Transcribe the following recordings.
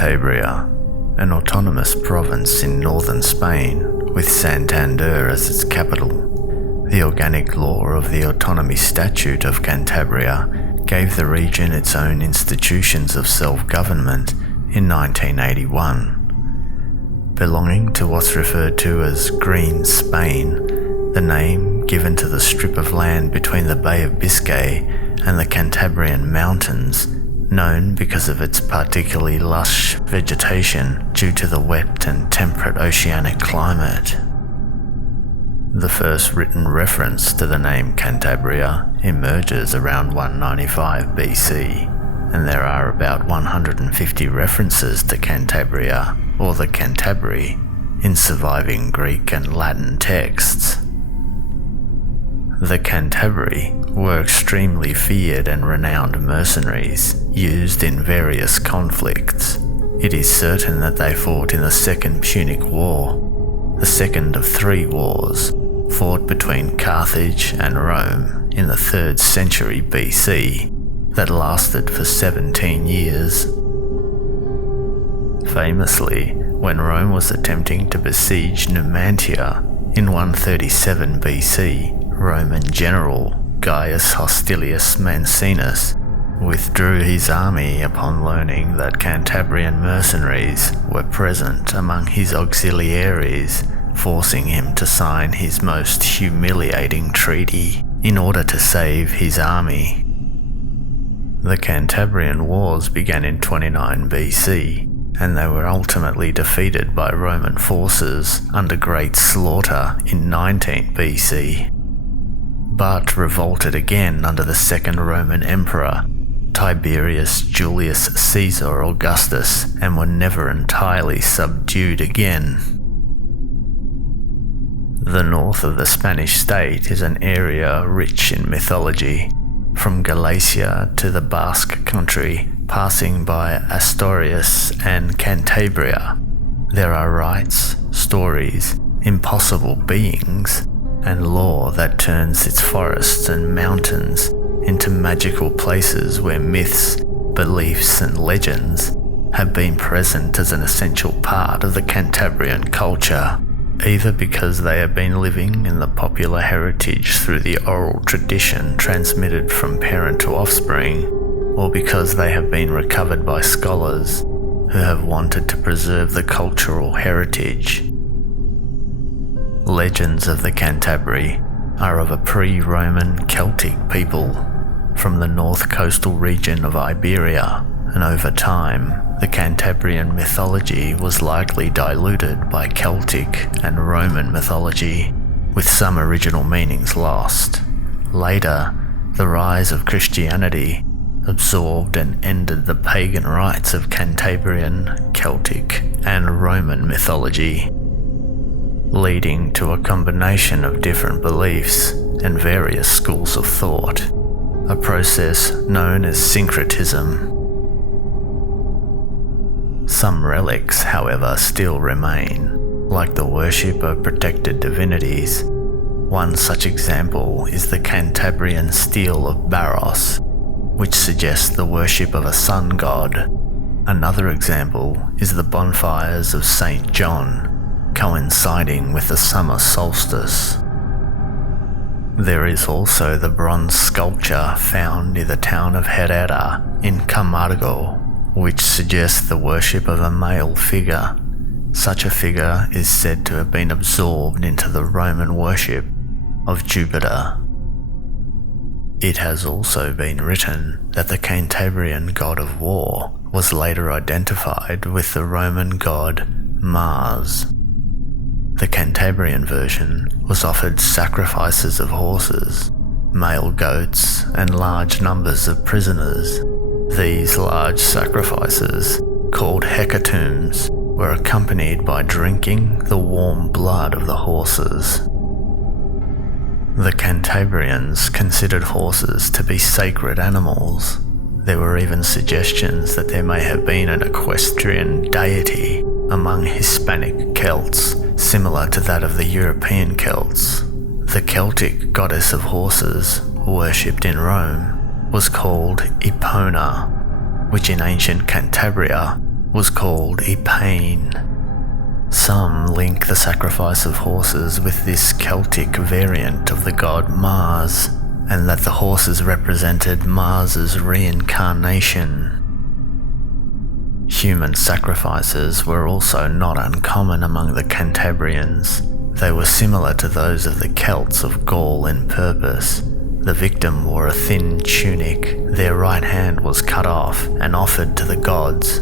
Cantabria, an autonomous province in northern Spain with Santander as its capital. The organic law of the Autonomy Statute of Cantabria gave the region its own institutions of self-government in 1981. Belonging to what's referred to as Green Spain, the name given to the strip of land between the Bay of Biscay and the Cantabrian Mountains, known because of its particularly lush vegetation due to the wet and temperate oceanic climate. The first written reference to the name Cantabria emerges around 195 BC, and there are about 150 references to Cantabria, or the Cantabri, in surviving Greek and Latin texts. The Cantabri were extremely feared and renowned mercenaries used in various conflicts. It is certain that they fought in the Second Punic War, the second of three wars, fought between Carthage and Rome in the 3rd century BC, that lasted for 17 years. Famously, when Rome was attempting to besiege Numantia in 137 BC, Roman general Gaius Hostilius Mancinus withdrew his army upon learning that Cantabrian mercenaries were present among his auxiliaries, forcing him to sign his most humiliating treaty in order to save his army. The Cantabrian Wars began in 29 BC, and they were ultimately defeated by Roman forces under great slaughter in 19 BC, but revolted again under the second Roman emperor, Tiberius Julius Caesar Augustus, and were never entirely subdued again. The north of the Spanish state is an area rich in mythology, from Galicia to the Basque country, passing by Asturias and Cantabria. There are rites, stories, impossible beings, and lore that turns its forests and mountains into magical places where myths, beliefs, and legends have been present as an essential part of the Cantabrian culture, either because they have been living in the popular heritage through the oral tradition transmitted from parent to offspring, or because they have been recovered by scholars who have wanted to preserve the cultural heritage. Legends of the Cantabri are of a pre-Roman Celtic people from the north coastal region of Iberia, and over time, the Cantabrian mythology was likely diluted by Celtic and Roman mythology, with some original meanings lost. Later, the rise of Christianity absorbed and ended the pagan rites of Cantabrian, Celtic, and Roman mythology, leading to a combination of different beliefs and various schools of thought, a process known as syncretism. Some relics, however, still remain, like the worship of protected divinities. One such example is the Cantabrian stele of Barros, which suggests the worship of a sun god. Another example is the bonfires of Saint John, coinciding with the summer solstice. There is also the bronze sculpture found near the town of Herrera in Camargo, which suggests the worship of a male figure. Such a figure is said to have been absorbed into the Roman worship of Jupiter. It has also been written that the Cantabrian god of war was later identified with the Roman god Mars. The Cantabrian version was offered sacrifices of horses, male goats, and large numbers of prisoners. These large sacrifices, called hecatombs, were accompanied by drinking the warm blood of the horses. The Cantabrians considered horses to be sacred animals. There were even suggestions that there may have been an equestrian deity among Hispanic Celts, similar to that of the European Celts. The Celtic goddess of horses, worshipped in Rome, was called Epona, which in ancient Cantabria was called Epain. Some link the sacrifice of horses with this Celtic variant of the god Mars, and that the horses represented Mars's reincarnation. Human sacrifices were also not uncommon among the Cantabrians. They were similar to those of the Celts of Gaul in purpose. The victim wore a thin tunic, their right hand was cut off and offered to the gods.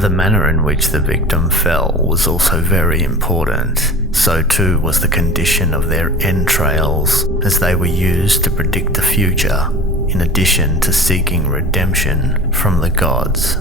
The manner in which the victim fell was also very important. So too was the condition of their entrails, as they were used to predict the future, in addition to seeking redemption from the gods.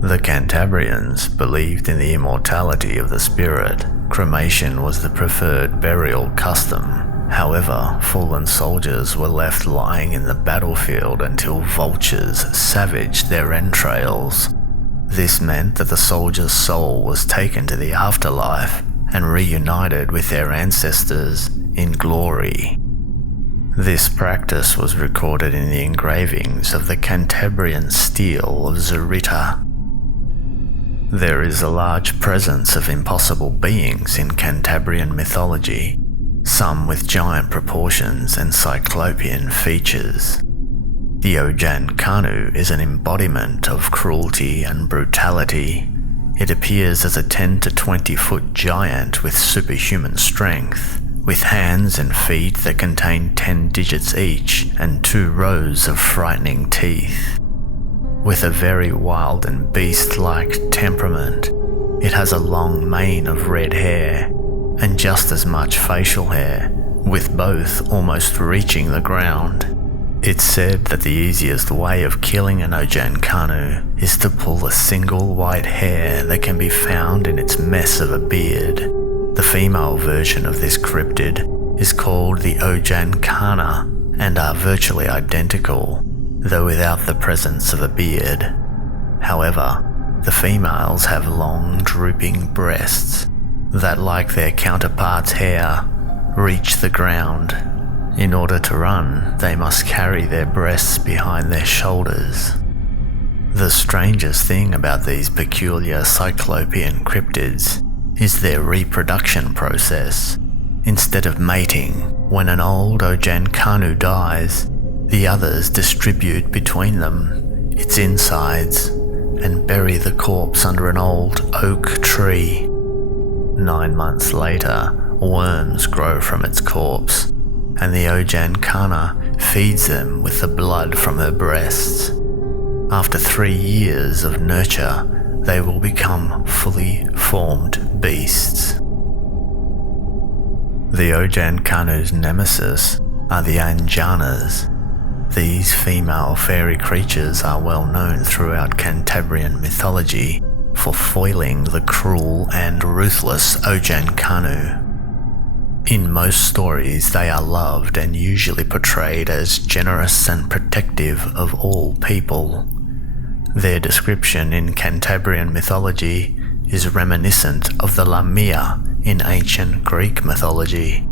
The Cantabrians believed in the immortality of the spirit. Cremation was the preferred burial custom. However, fallen soldiers were left lying in the battlefield until vultures savaged their entrails. This meant that the soldier's soul was taken to the afterlife and reunited with their ancestors in glory. This practice was recorded in the engravings of the Cantabrian stele of Zurita. There is a large presence of impossible beings in Cantabrian mythology, some with giant proportions and cyclopean features. The Ojancanu is an embodiment of cruelty and brutality. It appears as a 10 to 20 foot giant with superhuman strength, with hands and feet that contain 10 digits each and 2 rows of frightening teeth. With a very wild and beast-like temperament, it has a long mane of red hair and just as much facial hair, with both almost reaching the ground. It's said that the easiest way of killing an Ojancanu is to pull a single white hair that can be found in its mess of a beard. The female version of this cryptid is called the Ojancana and are virtually identical, though without the presence of a beard. However, the females have long drooping breasts that, like their counterparts' hair, reach the ground. In order to run, they must carry their breasts behind their shoulders. The strangest thing about these peculiar cyclopean cryptids is their reproduction process. Instead of mating, when an old Ojancanu dies, the others distribute between them its insides and bury the corpse under an old oak tree. 9 months later, worms grow from its corpse, and the Ojancana feeds them with the blood from her breasts. After 3 years of nurture, they will become fully formed beasts. The Ojancanu's nemesis are the Anjanas. These female fairy creatures are well known throughout Cantabrian mythology for foiling the cruel and ruthless Ojancanu. In most stories, they are loved and usually portrayed as generous and protective of all people. Their description in Cantabrian mythology is reminiscent of the Lamia in ancient Greek mythology.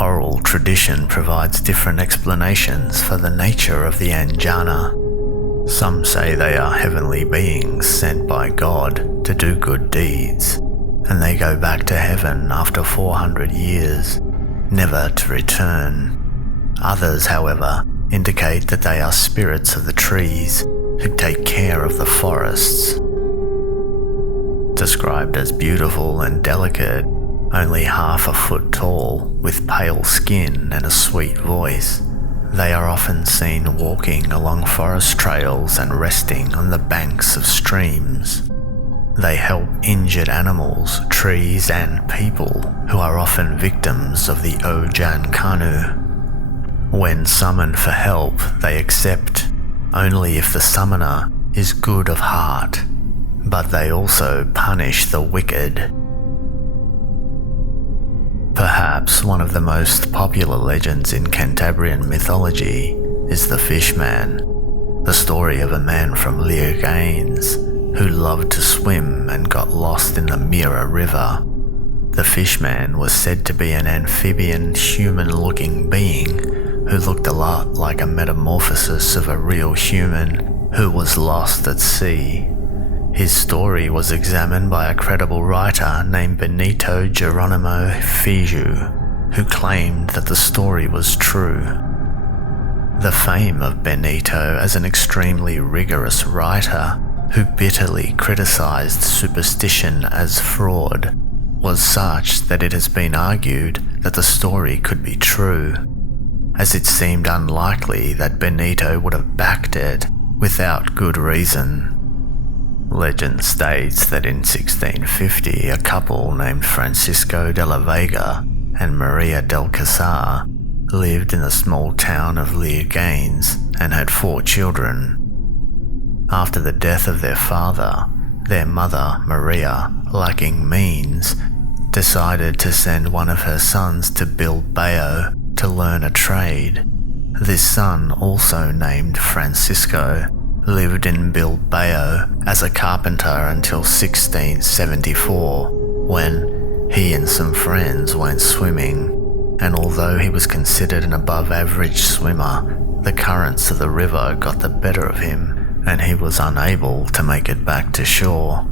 Oral tradition provides different explanations for the nature of the Anjana. Some say they are heavenly beings sent by God to do good deeds, and they go back to heaven after 400 years, never to return. Others, however, indicate that they are spirits of the trees who take care of the forests. Described as beautiful and delicate, only half a foot tall, with pale skin and a sweet voice, they are often seen walking along forest trails and resting on the banks of streams. They help injured animals, trees, and people who are often victims of the Ojancanu. When summoned for help, they accept only if the summoner is good of heart, but they also punish the wicked. Perhaps one of the most popular legends in Cantabrian mythology is the Fishman, the story of a man from Liuganes who loved to swim and got lost in the Mira River. The Fishman was said to be an amphibian, human-looking being who looked a lot like a metamorphosis of a real human who was lost at sea. His story was examined by a credible writer named Benito Geronimo Fiju, who claimed that the story was true. The fame of Benito as an extremely rigorous writer who bitterly criticized superstition as fraud was such that it has been argued that the story could be true, as it seemed unlikely that Benito would have backed it without good reason. Legend states that in 1650 a couple named Francisco de la Vega and Maria del Casar lived in the small town of Leoganes and had 4 children. After the death of their father, their mother, Maria, lacking means, decided to send one of her sons to Bilbao to learn a trade. This son, also named Francisco, lived in Bilbao as a carpenter until 1674, when he and some friends went swimming, and although he was considered an above-average swimmer, the currents of the river got the better of him, and he was unable to make it back to shore.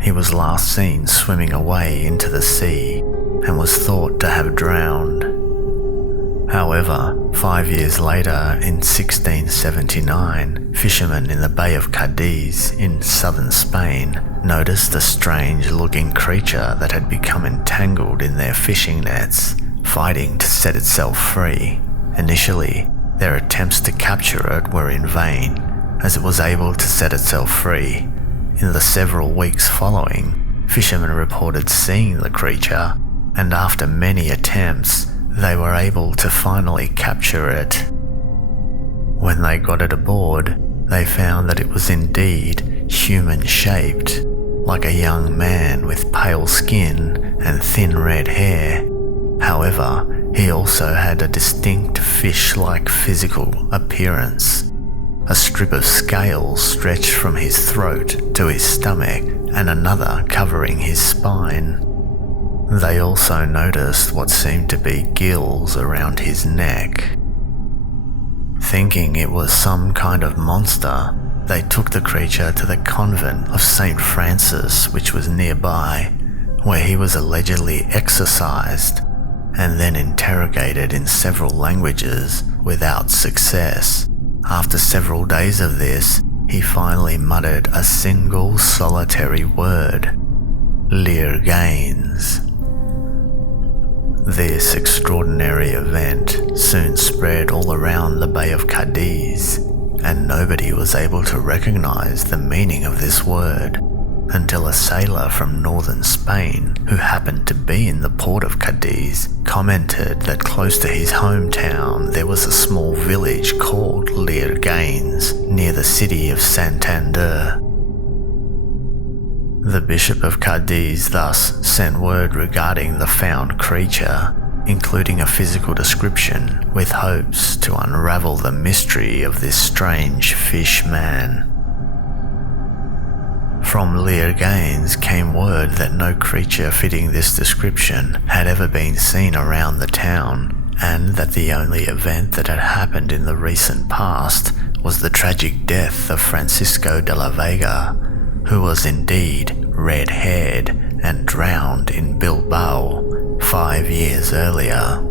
He was last seen swimming away into the sea, and was thought to have drowned. However, 5 years later, in 1679, fishermen in the Bay of Cadiz in southern Spain noticed a strange-looking creature that had become entangled in their fishing nets, fighting to set itself free. Initially, their attempts to capture it were in vain, as it was able to set itself free. In the several weeks following, fishermen reported seeing the creature, and after many attempts, they were able to finally capture it. When they got it aboard, they found that it was indeed human-shaped, like a young man with pale skin and thin red hair. However, he also had a distinct fish-like physical appearance. A strip of scales stretched from his throat to his stomach, and another covering his spine. They also noticed what seemed to be gills around his neck. Thinking it was some kind of monster, they took the creature to the convent of St. Francis, which was nearby, where he was allegedly exorcised and then interrogated in several languages without success. After several days of this, he finally muttered a single solitary word: Leoganes. This extraordinary event soon spread all around the Bay of Cadiz, and nobody was able to recognize the meaning of this word until a sailor from northern Spain, who happened to be in the port of Cadiz, commented that close to his hometown there was a small village called Leoganes near the city of Santander. The Bishop of Cadiz thus sent word regarding the found creature, including a physical description, with hopes to unravel the mystery of this strange fish man. From Leoganes came word that no creature fitting this description had ever been seen around the town, and that the only event that had happened in the recent past was the tragic death of Francisco de la Vega, who was indeed red-haired and drowned in Bilbao 5 years earlier.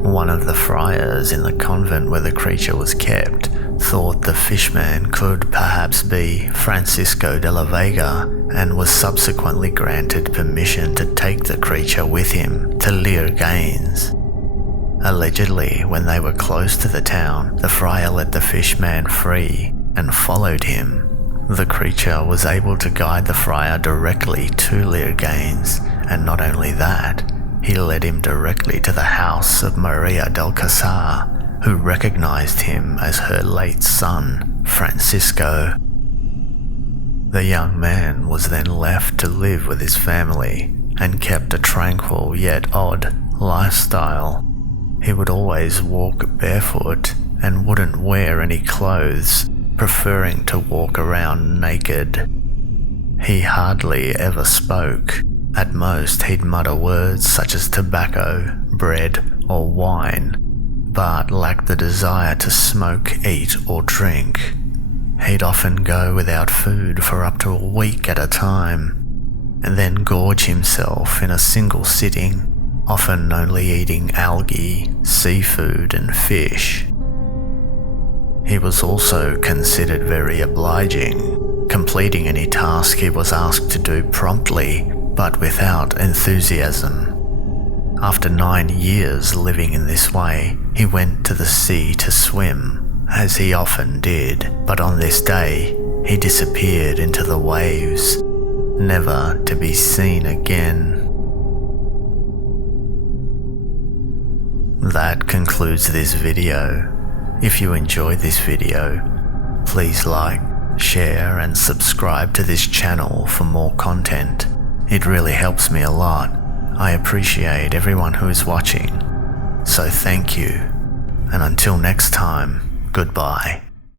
One of the friars in the convent where the creature was kept thought the fishman could perhaps be Francisco de la Vega, and was subsequently granted permission to take the creature with him to Leoganes. Allegedly, when they were close to the town, the friar let the fishman free and followed him. The creature was able to guide the friar directly to Leoganes, and not only that, he led him directly to the house of Maria del Casar, who recognized him as her late son, Francisco. The young man was then left to live with his family and kept a tranquil yet odd lifestyle. He would always walk barefoot and wouldn't wear any clothes, preferring to walk around naked. He hardly ever spoke. At most, he'd mutter words such as tobacco, bread, or wine, but lacked the desire to smoke, eat, or drink. He'd often go without food for up to a week at a time, and then gorge himself in a single sitting, often only eating algae, seafood, and fish. He was also considered very obliging, completing any task he was asked to do promptly, but without enthusiasm. After 9 years living in this way, he went to the sea to swim, as he often did, but on this day, he disappeared into the waves, never to be seen again. That concludes this video. If you enjoyed this video, please like, share, and subscribe to this channel for more content. It really helps me a lot. I appreciate everyone who is watching. So thank you, and until next time, goodbye.